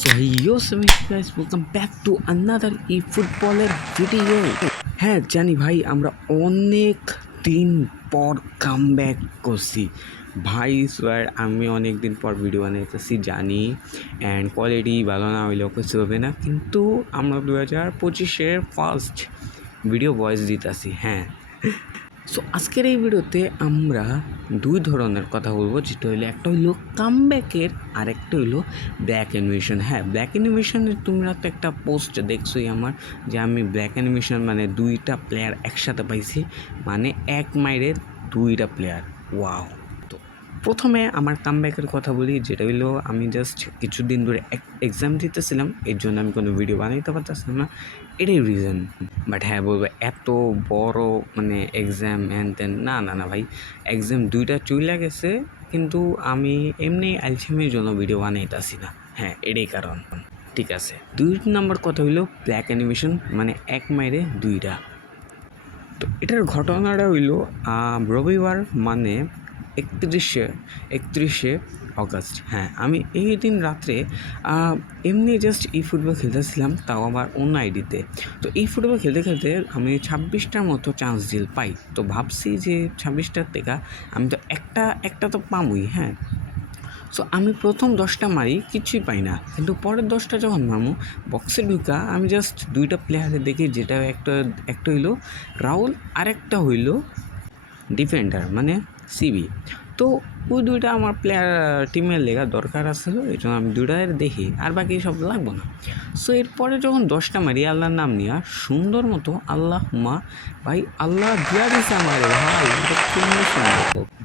Yo সবাই guys, welcome back to another e ফুটবলের video হ্যাঁ জানি ভাই, আমরা অনেক দিন পর কাম ব্যাক করছি। ভাই সোয়ার আমি অনেক দিন পর ভিডিও বানাইতেছি, জানি। অ্যান্ড কোয়ালিটি ভালো না হইলেও কিছু হবে না। কিন্তু আমরা দু হাজার পঁচিশের ফার্স্ট ভিডিও ভয়েস দিতেছি হ্যাঁ। সো আজকের এই ভিডিওতে আমরা দুই ধরনের কথা বলব, যেটা হইল একটা হইল কামব্যাকের আর একটা হইল ব্ল্যাক অ্যানিমেশন হ্যাঁ ব্ল্যাক অ্যানিমেশনের তোমরা তো একটা পোস্ট দেখছোই আমার, যে আমি ব্ল্যাক অ্যানিমেশন মানে দুইটা প্লেয়ার একসাথে পাইছি মানে এক মাইরের দুইটা প্লেয়ার ওয়াও প্রথমে আমার কামব্যাকের কথা বলি, যেটা হইল আমি জাস্ট কিছুদিন ধরে এক্সাম দিতেছিলাম, এর জন্য আমি কোনো ভিডিও বানাইতে পারতেছিলাম না। এটাই রিজন বাট হ্যাঁ বলব, এত বড় মানে এক্সাম হ্যান ত্যান না না না ভাই এক্সাম দুইটা চলে গেছে, কিন্তু আমি এমনি আলসামের জন্য ভিডিও বানাইতেছি না। হ্যাঁ এটাই কারণ। ঠিক আছে। দুই নম্বর কথা হইল ব্ল্যাক অ্যানিমেশন মানে এক মাইরে দুইটা। তো এটার ঘটনাটা হইল রবিবার মানে একত্রিশে একত্রিশে অগস্ট। হ্যাঁ আমি এই দিন রাত্রে এমনি জাস্ট এই ফুটবল খেলতেছিলাম, তাও আবার অন্য আইডিতে। তো এই ফুটবল খেলতে খেলতে আমি ছাব্বিশটার মতো চান্স ডিল পাই। তো ভাবছি যে ছাব্বিশটার থেকে আমি তো একটা একটা তো পামই হ্যাঁ। সো আমি প্রথম দশটা মারি, কিছুই পাই না। কিন্তু পরের দশটা যখন মামু বক্সে ঢুকা, আমি জাস্ট দুইটা প্লেয়ারে দেখি, যেটা একটা একটা হইল রাহুল, আরেকটা হইল ডিফেন্ডার মানে সিবি। তো ওই দুইটা আমার প্লেয়ার টিমের লেগা দরকার আছিল, এই জন্য আমি দুইটার দেখি, আর বাকি সব লাগবো না। সো এরপরে যখন দশটা মারি, আল্লাহর নাম নিয়া, সুন্দর মতো আল্লাহ মা ভাই আল্লাহ দিয়া দিছে আমার, ভাই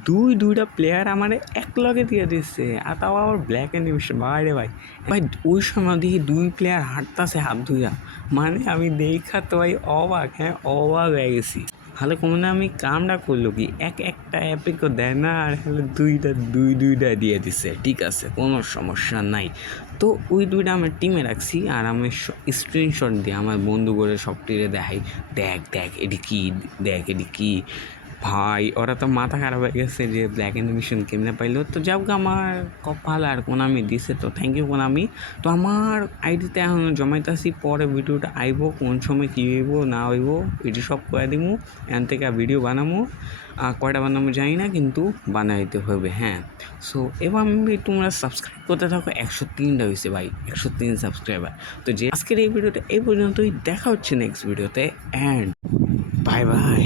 দুই, দুইটা প্লেয়ার আমার এক লগে দিয়ে দিচ্ছে আর তাও আবার ব্ল্যাক অ্যান্ড ভাই রে ভাই। ভাই, ওই সময় দেখি দুই প্লেয়ার হাঁটতাছে হাত ধুইয়া। মানে আমি দেখা তো ভাই অবাক হ্যাঁ অবাক হয়ে গেছি। তাহলে কোনো না আমি কামটা করল কি? এক একটা অ্যাপে কেউ দেয় না, আর হলে দুইটা, দুই, দুইটা দিয়ে দিছে, ঠিক আছে, কোনো সমস্যা নাই। তো ওই দুইটা আমার টিমে রাখছি, আর আমি স্ক্রিনশট দিয়ে আমার বন্ধু করে সবটিরে দেখাই। দেখ দেখ, এটি কী, দেখ, এটি কী? ভাই, ওরা তো মাথা খারাপ হয়ে গেছে যে ব্ল্যাক অ্যানিমেশন কেমনে পাইলো তো যাও আমার কপাল আর কোন আমি দিছে তো। থ্যাংক ইউ কোন আমি তো আমার আইডিতে এখন জমাইতেছি, পরে ভিডিওটা আইব, কোন সময় কী হইব, না হইব, এটি সব করে দিব এখান থেকে ভিডিও বানাবো আর কয়টা বানাবো জানি না, কিন্তু বানাইতে হবে হ্যাঁ। সো এবার আমি তোমরা সাবস্ক্রাইব করতে থাকো, একশো তিনটা হয়েছে ভাই, একশো তিন সাবস্ক্রাইবার তো যে আজকের এই ভিডিওটা এই পর্যন্তই, দেখা হচ্ছে নেক্সট ভিডিওতে অ্যান্ড বাই বাই